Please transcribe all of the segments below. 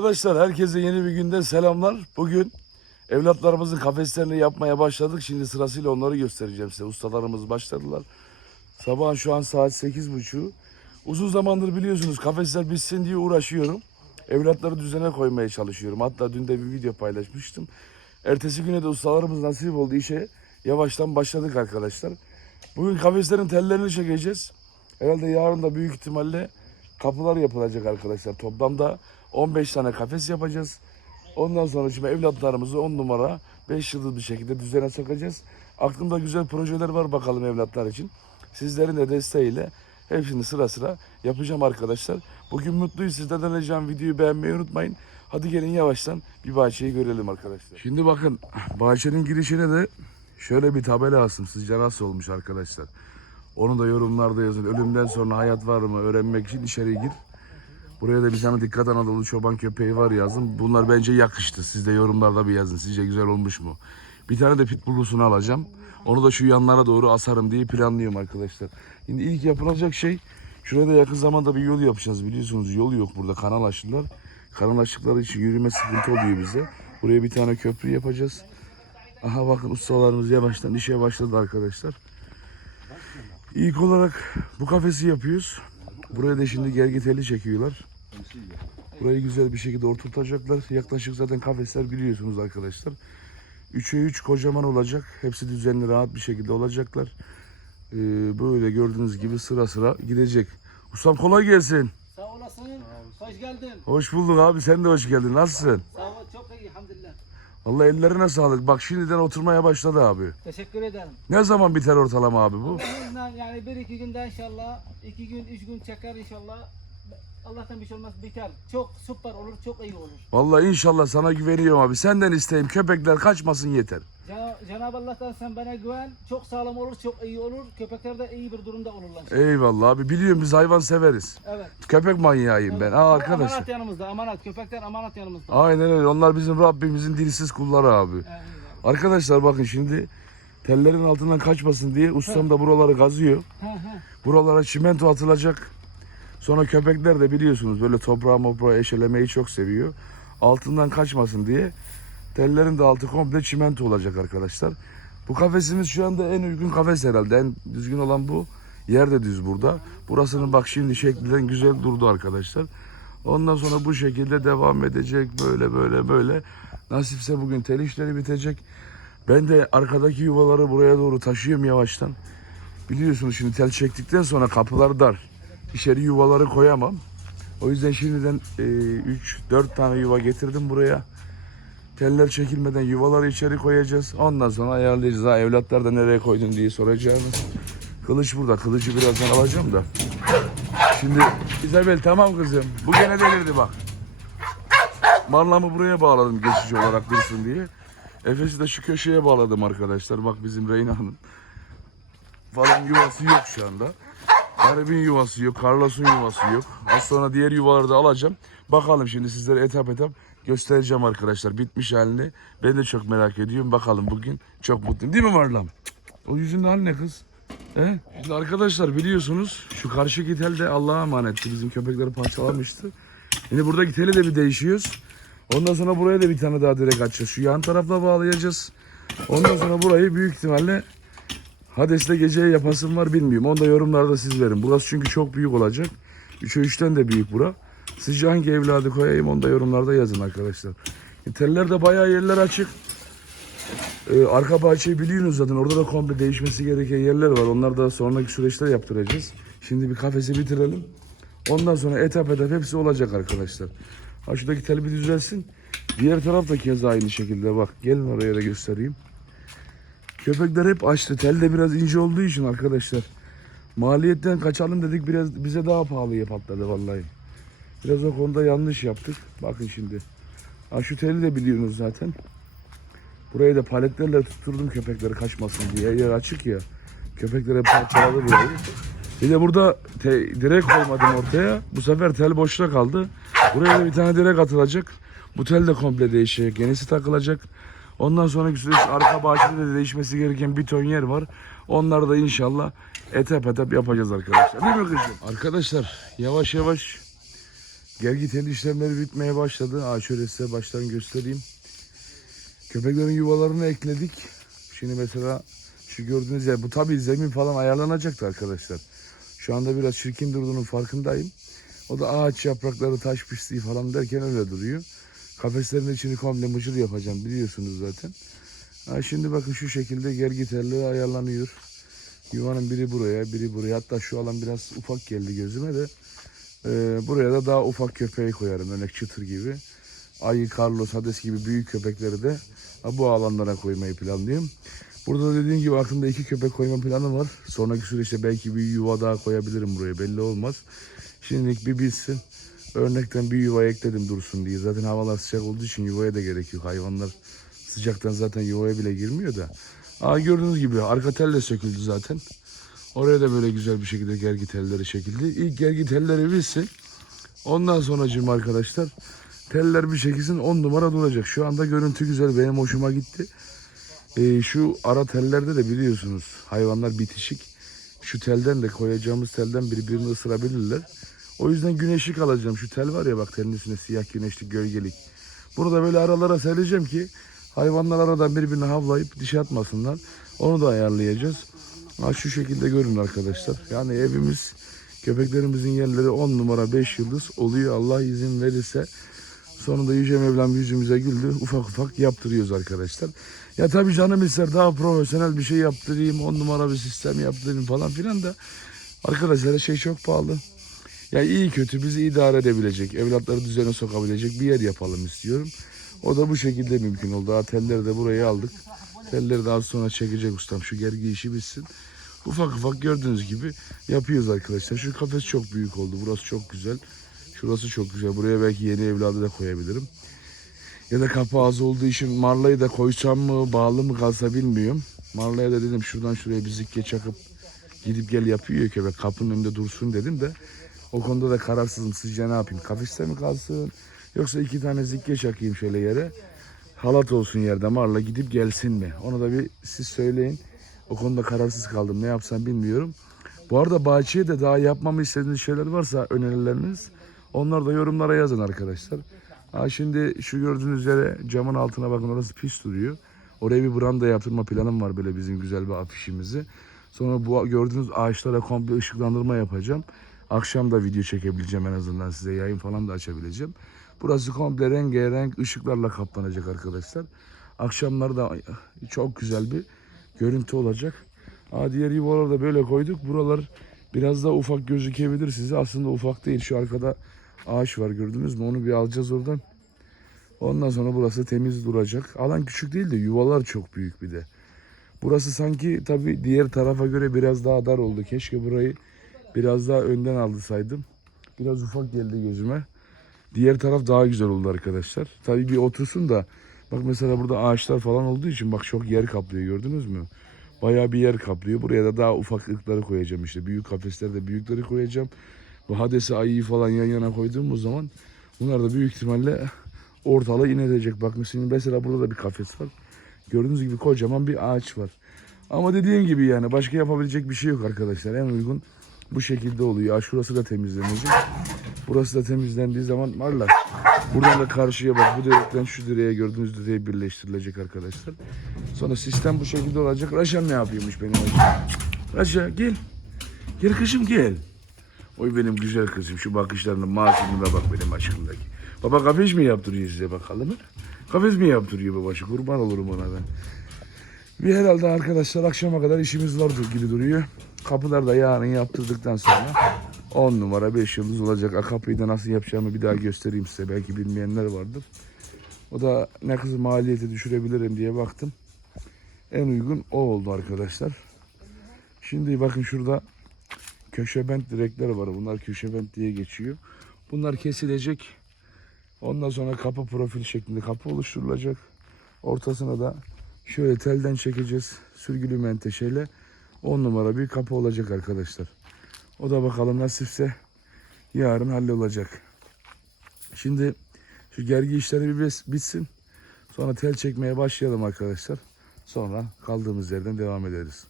Arkadaşlar herkese yeni bir günde selamlar. Bugün evlatlarımızın kafeslerini yapmaya başladık. Şimdi sırasıyla onları göstereceğim size. Ustalarımız başladılar. Sabahın şu an saat 8.30. Uzun zamandır biliyorsunuz kafesler bitsin diye uğraşıyorum. Evlatları düzene koymaya çalışıyorum. Hatta dün de bir video paylaşmıştım. Ertesi güne de ustalarımız nasip oldu işe. Yavaştan başladık arkadaşlar. Bugün kafeslerin tellerini çekeceğiz. Herhalde yarın da büyük ihtimalle kapılar yapılacak arkadaşlar. Toplamda 15 tane kafes yapacağız. Ondan sonra şimdi evlatlarımızı 10 numara 5 yıldız bir şekilde düzene sokacağız. Aklımda güzel projeler var bakalım evlatlar için. Sizlerin de desteğiyle hepsini sıra sıra yapacağım arkadaşlar. Bugün mutluyuz. Sizlerden ricam videoyu beğenmeyi unutmayın. Hadi gelin yavaştan bir bahçeyi görelim arkadaşlar. Şimdi bakın bahçenin girişine de şöyle bir tabela asım. Sizce nasıl olmuş arkadaşlar? Onu da yorumlarda yazın. Ölümden sonra hayat var mı öğrenmek için içeri gir. Buraya da bir tane dikkat Anadolu çoban köpeği var yazın. Bunlar bence yakıştı. Siz de yorumlarda bir yazın. Sizce güzel olmuş mu? Bir tane de pitbull'lusunu alacağım. Onu da şu yanlara doğru asarım diye planlıyorum arkadaşlar. Şimdi ilk yapılacak şey şuraya da yakın zamanda bir yol yapacağız. Biliyorsunuz yol yok burada. Kanal açtılar. Kanal açtıkları için yürüme sıkıntı oluyor bize. Buraya bir tane köprü yapacağız. Aha bakın ustalarımız yavaştan işe başladı arkadaşlar. İlk olarak bu kafesi yapıyoruz. Buraya da şimdi gergi teli çekiyorlar. Burayı güzel bir şekilde oturtacaklar. Yaklaşık zaten kafesler biliyorsunuz arkadaşlar. 3'e 3 kocaman olacak. Hepsi düzenli rahat bir şekilde olacaklar. Ee, böyle gördüğünüz gibi sıra sıra gidecek. Ustam kolay gelsin. Sağ olasın. Hoş geldin. Hoş bulduk abi sen de hoş geldin. Nasılsın? Sağ ol. Çok iyi. Elhamdülillah. Allah ellerine sağlık. Bak şimdiden oturmaya başladı abi. Teşekkür ederim. Ne zaman biter ortalama abi bu? Yani bir iki günde inşallah, iki gün, üç gün çeker inşallah. Allah'tan bir şey olmaz biter. Çok süper olur, çok iyi olur. Vallahi inşallah sana güveniyorum abi. Senden isteyeyim köpekler kaçmasın yeter. Cenab-ı Allah'tan sen bana güven. Çok sağlam olur, çok iyi olur. Köpekler de iyi bir durumda olurlar. Eyvallah abi. Biliyorum biz hayvan severiz. Evet. Köpek manyağıyım ben. Aa arkadaşlar. Amanat yanımızda, amanat. Köpekler amanat yanımızda. Aynen öyle. Onlar bizim Rabbimizin dilsiz kulları abi. Evet. Arkadaşlar bakın şimdi tellerin altından kaçmasın diye ustam da buraları kazıyor. Hı hı. Buralara çimento atılacak. Sonra köpekler de biliyorsunuz böyle toprağı moprağı eşelemeyi çok seviyor. Altından kaçmasın diye tellerin de altı komple çimento olacak arkadaşlar. Bu kafesimiz şu anda en uygun kafes herhalde. En düzgün olan bu. Yer de düz burada. Burasının bak şimdi şeklinden güzel durdu arkadaşlar. Ondan sonra bu şekilde devam edecek böyle böyle böyle. Nasipse bugün tel işleri bitecek. Ben de arkadaki yuvaları buraya doğru taşıyorum yavaştan. Biliyorsunuz şimdi tel çektikten sonra kapılar dar. İçeri yuvaları koyamam. O yüzden şimdiden 3-4 tane yuva getirdim buraya. Teller çekilmeden yuvaları içeri koyacağız. Ondan sonra ayarlayacağız. Ha, evlatlar da nereye koydun diye soracağınız. Kılıç burada. Kılıcı birazdan alacağım da. Şimdi İzabel tamam kızım. Bu gene delirdi bak. Marlamı buraya bağladım geçici olarak dursun diye. Efes'i de şu köşeye bağladım arkadaşlar. Bak bizim Reyna'nın falan yuvası yok şu anda. Garibin yuvası yok, Carlos'un yuvası yok. Az sonra diğer yuvaları da alacağım. Bakalım şimdi sizlere etap etap göstereceğim arkadaşlar. Bitmiş halini. Ben de çok merak ediyorum. Bakalım bugün çok mutluyum. Değil mi Marlam? O yüzünün hali ne kız? He? Şimdi arkadaşlar biliyorsunuz şu karşı gitel de Allah'a emanetti. Bizim köpekleri parçalamıştı. Şimdi burada giteli de bir değişiyoruz. Ondan sonra buraya da bir tane daha direk açacağız. Şu yan tarafla bağlayacağız. Ondan sonra burayı büyük ihtimalle Hades'le geceye yapasım var bilmiyorum. Onu da yorumlarda siz verin. Burası çünkü çok büyük olacak. 3'e 3'ten de büyük bura. Sizce hangi evladı koyayım onu da yorumlarda yazın arkadaşlar. E, teller de bayağı yerler açık. Ee, arka bahçeyi biliyorsunuz zaten. Orada da komple değişmesi gereken yerler var. Onlar da sonraki süreçte yaptıracağız. Şimdi bir kafesi bitirelim. Ondan sonra etap etap hepsi olacak arkadaşlar. Ha şuradaki tel bir düzelsin. Diğer taraf da keza aynı şekilde bak. Gelin oraya da göstereyim. Köpekler hep açtı. Tel de biraz ince olduğu için arkadaşlar. Maliyetten kaçalım dedik biraz bize daha pahalıya patladı vallahi. Biraz o konuda yanlış yaptık. Bakın şimdi. Ha şu teli de biliyorsunuz zaten. Burayı da paletlerle tutturdum köpekleri kaçmasın diye. Yer açık ya. Köpekleri parçaladı burayı. Bir de burada te, direk koymadım ortaya. Bu sefer tel boşta kaldı. Buraya da bir tane direk atılacak. Bu tel de komple değişecek. Yenisi takılacak. Ondan sonraki süreç arka bahçede de değişmesi gereken bir ton yer var. Onları da inşallah etap etap yapacağız arkadaşlar. Değil mi kızım? Arkadaşlar yavaş yavaş Gergi tel işlemleri bitmeye başladı. Aa şöyle size baştan göstereyim. Köpeklerin yuvalarını ekledik. Şimdi mesela şu gördüğünüz yer bu tabii zemin falan ayarlanacaktı arkadaşlar. Şu anda biraz çirkin durduğunun farkındayım. O da ağaç yaprakları, taş pisliği falan derken öyle duruyor. Kafeslerin içini komple mıcır yapacağım biliyorsunuz zaten. Ha şimdi bakın şu şekilde gergi telleri ayarlanıyor. Yuvanın biri buraya, biri buraya. Hatta şu alan biraz ufak geldi gözüme de. Ee, buraya da daha ufak köpeği koyarım. Örnek çıtır gibi. Ayı, Carlos, Hades gibi büyük köpekleri de bu alanlara koymayı planlıyorum. Burada dediğim gibi aklımda iki köpek koyma planı var. Sonraki süreçte belki bir yuva daha koyabilirim buraya belli olmaz. Şimdilik bir bilsin. Örnekten bir yuva ekledim dursun diye. Zaten havalar sıcak olduğu için yuvaya da gerek yok. Hayvanlar sıcaktan zaten yuvaya bile girmiyor da. Aa, gördüğünüz gibi arka tel de söküldü zaten. Oraya da böyle güzel bir şekilde gergi telleri çekildi. İlk gergi telleri bitsin. Ondan sonracığım arkadaşlar teller bir şekilsin 10 numara duracak. Şu anda görüntü güzel benim hoşuma gitti. Ee, şu ara tellerde de biliyorsunuz hayvanlar bitişik. Şu telden de koyacağımız telden birbirini ısırabilirler. O yüzden güneşlik alacağım. Şu tel var ya bak telin üstüne siyah güneşlik gölgelik. Bunu da böyle aralara sereceğim ki hayvanlar aradan birbirini havlayıp dişe atmasınlar. Onu da ayarlayacağız. Ha, şu şekilde görün arkadaşlar. Yani evimiz köpeklerimizin yerleri 10 numara 5 yıldız oluyor. Allah izin verirse sonunda Yüce Mevlam yüzümüze güldü. Ufak ufak yaptırıyoruz arkadaşlar. Ya tabii canım ister daha profesyonel bir şey yaptırayım. 10 numara bir sistem yaptırayım falan filan da. Arkadaşlar şey çok pahalı. Ya iyi kötü bizi idare edebilecek, evlatları düzene sokabilecek bir yer yapalım istiyorum. O da bu şekilde mümkün oldu. Daha telleri de buraya aldık. Telleri daha sonra çekecek ustam. Şu gergi işi bitsin. Ufak ufak gördüğünüz gibi yapıyoruz arkadaşlar. Şu kafes çok büyük oldu. Burası çok güzel. Şurası çok güzel. Buraya belki yeni evladı da koyabilirim. Ya da kapı az olduğu için marlayı da koysam mı bağlı mı kalsa bilmiyorum. Marlaya da dedim şuradan şuraya bir zikke çakıp gidip gel yapıyor ya köpek kapının önünde dursun dedim de o konuda da kararsızım. Sizce ne yapayım? Kafeste mi kalsın? Yoksa iki tane zikke çakayım şöyle yere. Halat olsun yerde marla gidip gelsin mi? Onu da bir siz söyleyin. O konuda kararsız kaldım. Ne yapsam bilmiyorum. Bu arada bahçeye de daha yapmamı istediğiniz şeyler varsa önerileriniz onlar da yorumlara yazın arkadaşlar. Ha şimdi şu gördüğünüz yere camın altına bakın orası pis duruyor. Oraya bir branda yaptırma planım var böyle bizim güzel bir afişimizi. Sonra bu gördüğünüz ağaçlara komple ışıklandırma yapacağım. Akşam da video çekebileceğim en azından size yayın falan da açabileceğim. Burası komple rengarenk ışıklarla kaplanacak arkadaşlar. Akşamları da çok güzel bir görüntü olacak. Aa, diğer yuvaları da böyle koyduk. Buralar biraz daha ufak gözükebilir size. Aslında ufak değil. Şu arkada ağaç var gördünüz mü? Onu bir alacağız oradan. Ondan sonra burası temiz duracak. Alan küçük değil de yuvalar çok büyük bir de. Burası sanki tabii diğer tarafa göre biraz daha dar oldu. Keşke burayı biraz daha önden aldısaydım. Biraz ufak geldi gözüme. Diğer taraf daha güzel oldu arkadaşlar. Tabii bir otursun da bak mesela burada ağaçlar falan olduğu için bak çok yer kaplıyor gördünüz mü? Bayağı bir yer kaplıyor. Buraya da daha ufak ırkları koyacağım işte. Büyük kafeslerde büyükleri koyacağım. Bu Hades'i ayıyı falan yan yana koyduğumuz zaman bunlar da büyük ihtimalle ortalığı inecek. Bak mesela, burada da bir kafes var. Gördüğünüz gibi kocaman bir ağaç var. Ama dediğim gibi yani başka yapabilecek bir şey yok arkadaşlar. En uygun bu şekilde oluyor. Şurası da temizlenecek. Burası da temizlendiği zaman varlar. Buradan da karşıya bak bu direkten şu direğe gördüğünüz direğe birleştirilecek arkadaşlar. Sonra sistem bu şekilde olacak. Raşan ne yapıyormuş benim hocam? Raşa gel. Gel kızım gel. Oy benim güzel kızım şu bakışlarının masumuna bak benim aşkımdaki. Baba kafes mi yaptırıyor size bakalım? Kafes mi yaptırıyor babaşı? Kurban olurum ona ben. Bir herhalde arkadaşlar akşama kadar işimiz var gibi duruyor. Kapılar da yarın yaptırdıktan sonra 10 numara 5 yıldız olacak. A, Kapıyı da nasıl yapacağımı bir daha göstereyim size. Belki bilmeyenler vardır. O da ne kadar maliyeti düşürebilirim diye baktım. En uygun o oldu arkadaşlar. Şimdi bakın şurada köşebent direkler var. Bunlar köşebent diye geçiyor. Bunlar kesilecek. Ondan sonra kapı profil şeklinde kapı oluşturulacak. Ortasına da şöyle telden çekeceğiz. Sürgülü menteşeyle 10 numara bir kapı olacak arkadaşlar. O da bakalım nasipse yarın hallolacak. Şimdi şu gergi işleri bir bitsin. Sonra tel çekmeye başlayalım arkadaşlar. Sonra kaldığımız yerden devam ederiz.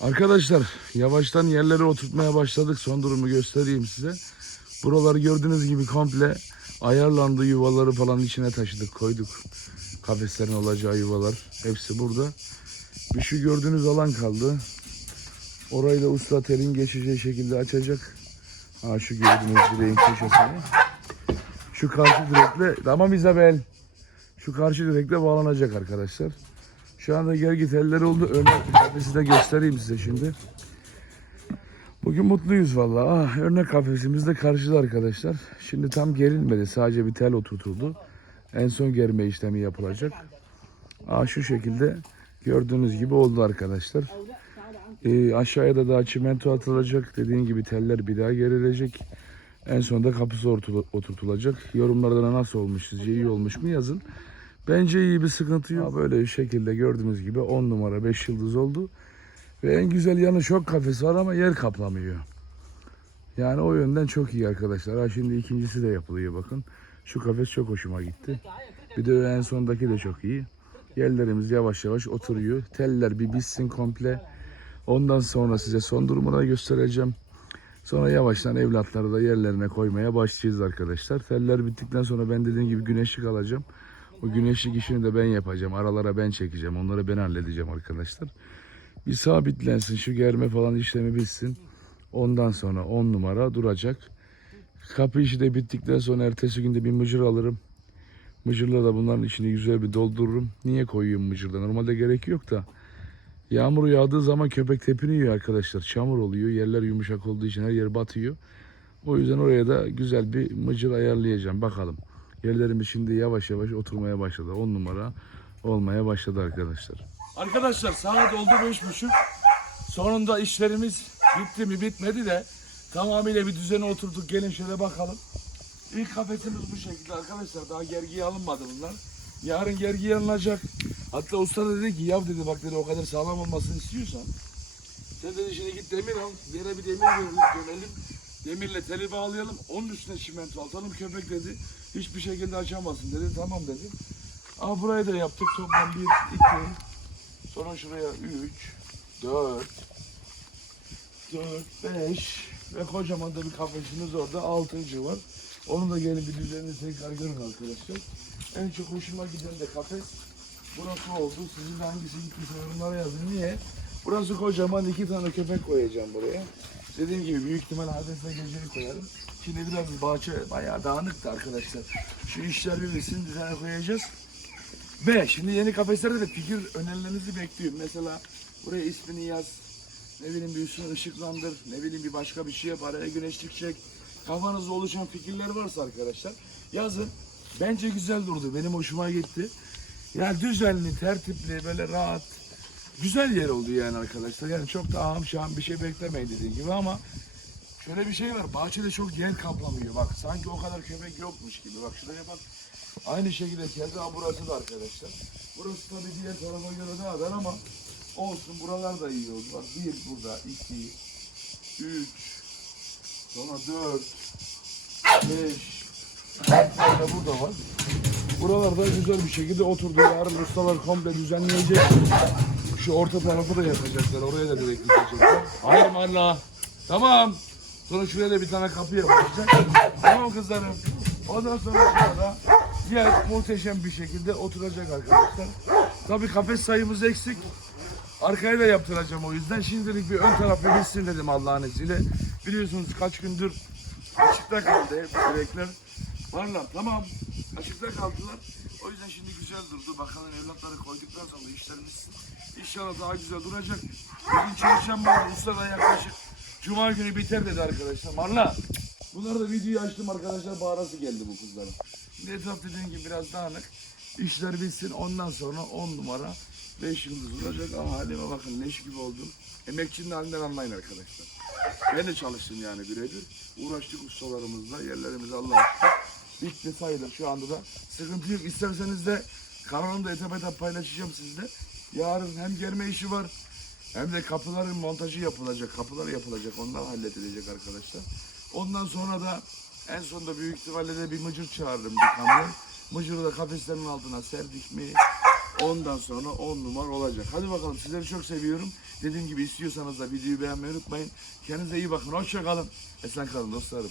Arkadaşlar yavaştan yerlere oturtmaya başladık. Son durumu göstereyim size. Buraları gördüğünüz gibi komple ayarlandı yuvaları falan içine taşıdık koyduk. Kafeslerin olacağı yuvalar hepsi burada. Bir şu gördüğünüz alan kaldı. Orayı da usta telin geçeceği şekilde açacak. Ha şu gördüğünüz direğin köşesine. Şu karşı direkle tamam İzabel. Şu karşı direkle bağlanacak arkadaşlar. Şu anda gergi teller oldu. Örnek kafesi de göstereyim size şimdi. Bugün mutluyuz vallahi. Ah, örnek kafesimiz de karşıda arkadaşlar. Şimdi tam gerilmedi. Sadece bir tel oturtuldu. En son germe işlemi yapılacak. Ah, şu şekilde gördüğünüz gibi oldu arkadaşlar. Ee, aşağıya da daha çimento atılacak. Dediğim gibi teller bir daha gerilecek. En sonunda kapısı oturtulacak. Yorumlarda nasıl olmuş sizce iyi olmuş mu yazın. Bence iyi bir sıkıntı yok. Böyle bir şekilde gördüğünüz gibi 10 numara 5 yıldız oldu. Ve en güzel yanı çok kafes var ama yer kaplamıyor. Yani o yönden çok iyi arkadaşlar. Ha şimdi ikincisi de yapılıyor bakın. Şu kafes çok hoşuma gitti. Bir de en sondaki de çok iyi. Yerlerimiz yavaş yavaş oturuyor. Teller bir bitsin komple. Ondan sonra size son durumunu göstereceğim. Sonra yavaştan evlatları da yerlerine koymaya başlayacağız arkadaşlar. Teller bittikten sonra ben dediğim gibi güneşlik alacağım. O güneşlik işini de ben yapacağım. Aralara ben çekeceğim. Onları ben halledeceğim arkadaşlar. Bir sabitlensin şu germe falan işlemi bitsin. Ondan sonra 10 numara duracak. Kapı işi de bittikten sonra ertesi günde bir mıcır alırım. Mıcırla da bunların içini güzel bir doldururum. Niye koyuyorum mıcırda? Normalde gerek yok da. Yağmur yağdığı zaman köpek tepiniyor arkadaşlar. Çamur oluyor. Yerler yumuşak olduğu için her yer batıyor. O yüzden oraya da güzel bir mıcır ayarlayacağım. Bakalım. Yerlerimiz şimdi yavaş yavaş oturmaya başladı. 10 numara olmaya başladı arkadaşlar. Arkadaşlar saat oldu beş buçuk. Sonunda işlerimiz bitti mi bitmedi de tamamıyla bir düzene oturduk. Gelin şöyle bakalım. İlk kafesimiz bu şekilde arkadaşlar. Daha gergiye alınmadı bunlar. Yarın gergiye alınacak. Hatta usta da dedi ki yav dedi bak dedi o kadar sağlam olmasını istiyorsan. Sen dedi şimdi git demir al. Yere bir demir gömelim. Demirle teli bağlayalım. Onun üstüne çimento atalım. Köpek dedi hiçbir şekilde açamazsın dedi. Tamam dedi. Ama burayı da yaptık. Toplam bir, iki, sonra şuraya üç, dört, dört, beş ve kocaman da bir kafesimiz orada. Altıncı var. Onun da gelin bir düzenini tekrar görün arkadaşlar. En çok hoşuma giden de kafes burası oldu. Sizin de hangisi gittiyse yorumlara yazın. Niye? Burası kocaman iki tane köpek koyacağım buraya. Dediğim gibi büyük ihtimal hadesle geceyi koyarım. Şimdi biraz bahçe bayağı dağınıktı arkadaşlar. Şu işler bir bitsin düzene koyacağız. Ve şimdi yeni kafeslerde de fikir önerilerinizi bekliyorum. Mesela buraya ismini yaz. Ne bileyim bir üstünü ışıklandır. Ne bileyim bir başka bir şey yap. Araya güneşlik çek. Kafanızda oluşan fikirler varsa arkadaşlar yazın. Bence güzel durdu. Benim hoşuma gitti. Yani düzenli, tertipli, böyle rahat. Güzel yer oldu yani arkadaşlar. Yani çok da ahım şahım bir şey beklemeyin dediğim gibi ama şöyle bir şey var. Bahçede çok yer kaplamıyor. Bak sanki o kadar köpek yokmuş gibi. Bak şuraya bak. Aynı şekilde keza burası da arkadaşlar. Burası tabii diğer tarafa göre daha dar ama olsun buralar da iyi oldu. Bak bir burada, iki, üç, sonra dört, beş, de burada var. Buralarda güzel bir şekilde oturdu. Yarın ustalar komple düzenleyecek. Şu orta tarafı da yapacaklar. Oraya da direkt dikecekler. Hayır Marla. Tamam. Sonra şuraya da bir tane kapı yapılacak. tamam kızlarım. Ondan sonra şurada diğer muhteşem bir şekilde oturacak arkadaşlar. Tabii kafes sayımız eksik. Arkaya da yaptıracağım o yüzden. Şimdilik bir ön tarafı bitsin dedim Allah'ın izniyle. Biliyorsunuz kaç gündür açıkta kaldı hep direkler. Varlar tamam. Açıkta kaldılar. O yüzden şimdi güzel durdu. Bakalım evlatları koyduktan sonra işler bitsin. İnşallah daha güzel duracak. Bugün çarşamba usta da yaklaşık Cuma günü biter dedi arkadaşlar. Marla. Bunları da videoyu açtım arkadaşlar. Bağırası geldi bu kızların. Şimdi etraf dediğim gibi biraz dağınık. İşler bitsin. Ondan sonra 10 numara 5 yıldız olacak. Ama halime bakın leş gibi oldum. Emekçinin halinden anlayın arkadaşlar. Ben de çalıştım yani birebir. Uğraştık ustalarımızla. Yerlerimizi Allah'a şükür. Bitti sayılır şu anda da. Sıkıntı yok. İsterseniz de kanalımda etap etap paylaşacağım sizle. Yarın hem germe işi var. Hem de kapıların montajı yapılacak. Kapılar yapılacak. Onlar halledilecek arkadaşlar. Ondan sonra da en sonunda büyük ihtimalle de bir mıcır çağırırım bir kamyon. Mıcırı da kafeslerin altına serdik mi ondan sonra 10 numara olacak. Hadi bakalım sizleri çok seviyorum. Dediğim gibi istiyorsanız da videoyu beğenmeyi unutmayın. Kendinize iyi bakın. Hoşça kalın. Esen kalın dostlarım.